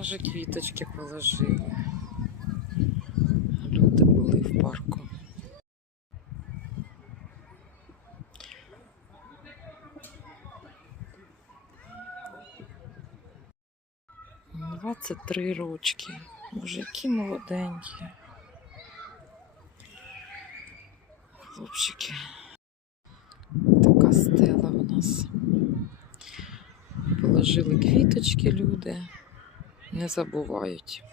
Даже квіточки положили. Люди були в парку. Двадцять три рочки. Які молоденькі. Хлопчики. Така стела у нас. Положили квіточки люди. Не забувають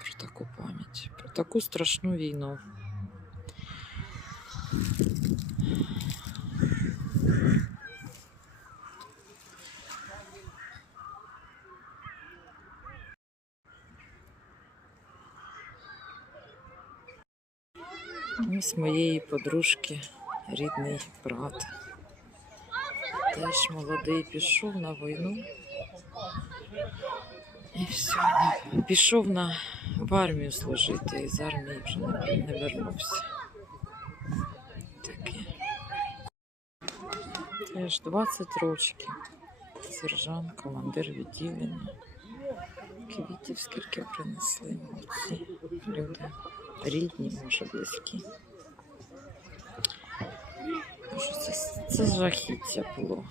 про таку пам'ять, про таку страшну війну. Ось моєї подружки рідний брат. Теж молодий пішов на війну. І все, пішов на в армію служити і з армії вже не, не вернувся. Таке. Теж 20 років. Сержант, командир відділення. Квітів скільки принесли молодці люди. Рідні, може, близькі. Це, це жахіття було.